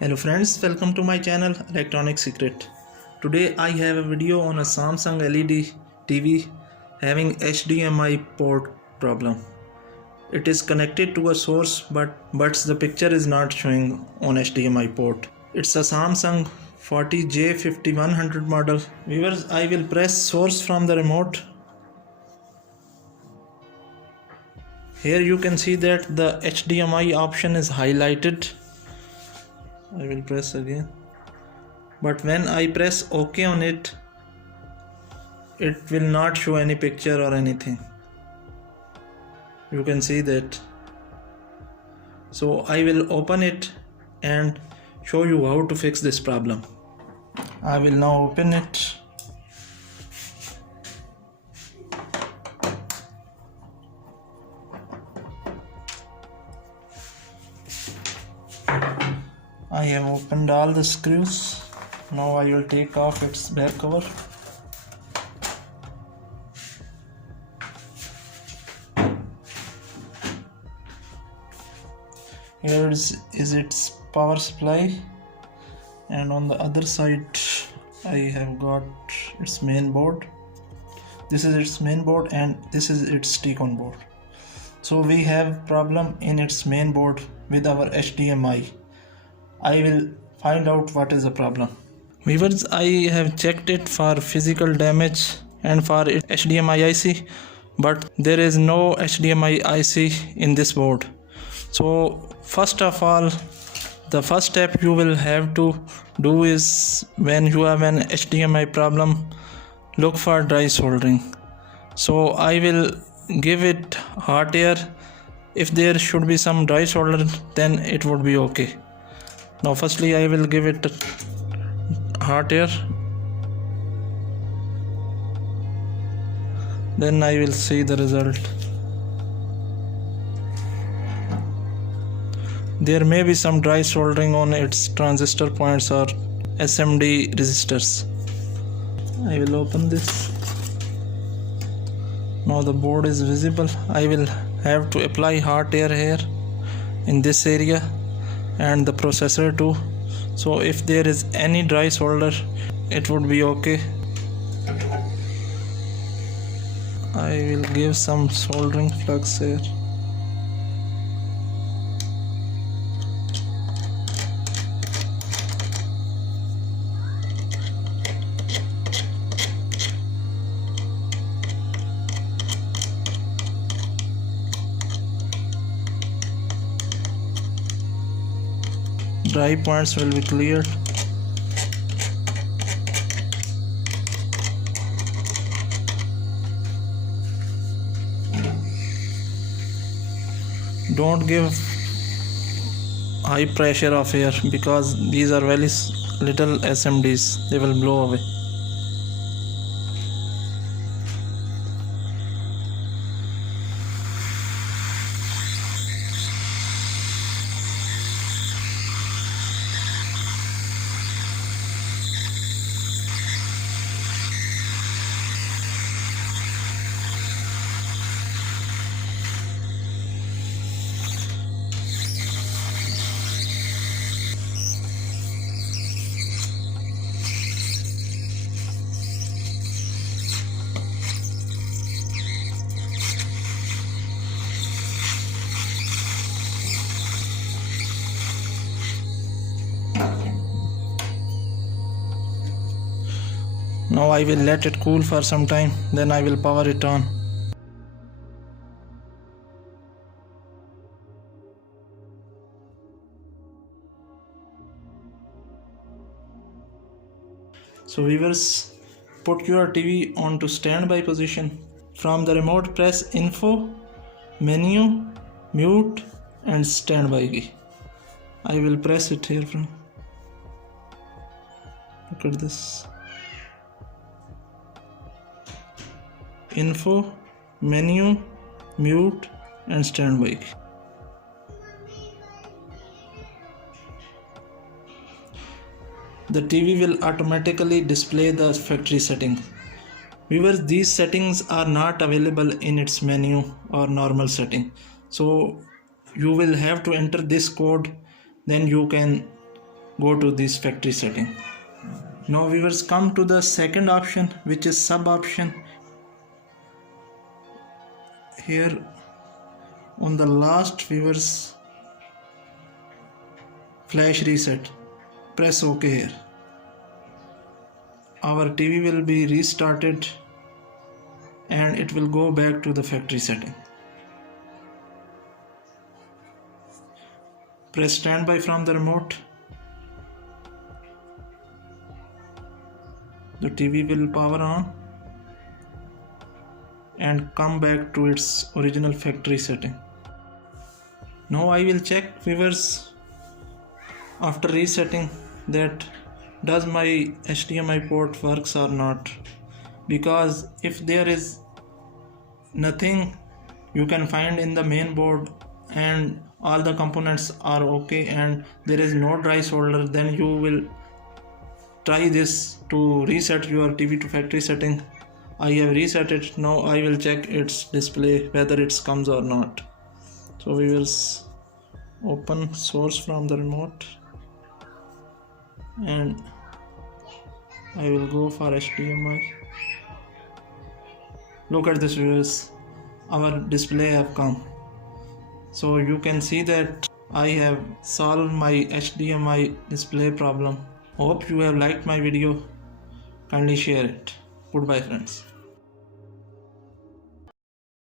Hello friends, welcome to my channel Electronic Secret. Today I have a video on a Samsung LED TV having HDMI port problem. It is connected to a source but the picture is not showing on HDMI port. It's a Samsung 40J5100 model. Viewers, I will press source from the remote. Here you can see that the HDMI option is highlighted. I will press again, but when I press OK on it, it will not show any picture or anything. You can see that. So I will open it and show you how to fix this problem. I will now open it. I have opened all the screws. Now I will take off its back cover. Here is its power supply, and on the other side I have got its main board. This is its main board and this is its stick-on board. So we have problem in its main board with our HDMI. I will find out what is the problem. Viewers, I have checked it for physical damage and for HDMI IC, but there is no HDMI IC in this board. So first of all, the first step you will have to do is, when you have an HDMI problem, look for dry soldering. So I will give it hot air. If there should be some dry solder, then it would be okay. Now firstly I will give it hot air, then I will see the result. There may be some dry soldering on its transistor points or SMD resistors. I will open this. Now the board is visible. I will have to apply hot air here in this area and the processor too. So if there is any dry solder, it would be okay. I will give some soldering flux here. Dry points will be cleared. Don't give high pressure of air because these are very little SMDs. They will blow away. Now I will let it cool for some time, then I will power it on. So viewers, put your TV on to standby position. From the remote, press info, menu, mute and standby key. I will press it here from. Look at this. Info, menu, mute and standby. The TV will automatically display the factory setting. Viewers, these settings are not available in its menu or normal setting. So you will have to enter this code, then you can go to this factory setting. Now viewers, come to the second option, which is sub option. Here on the last, viewers, flash reset, press OK here. Our TV will be restarted and it will go back to the factory setting. Press standby from the remote. The TV will power on and come back to its original factory setting. Now I will check, viewers, after resetting, that does my HDMI port works or not, because if there is nothing you can find in the main board and all the components are okay and there is no dry solder, then you will try this to reset your TV to factory setting. I have reset it. Now I will check its display whether it comes or not. So we will open source from the remote and I will go for HDMI. Look at this, viewers, our display have come. So you can see that I have solved my HDMI display problem. Hope you have liked my video. Kindly share it. Goodbye friends.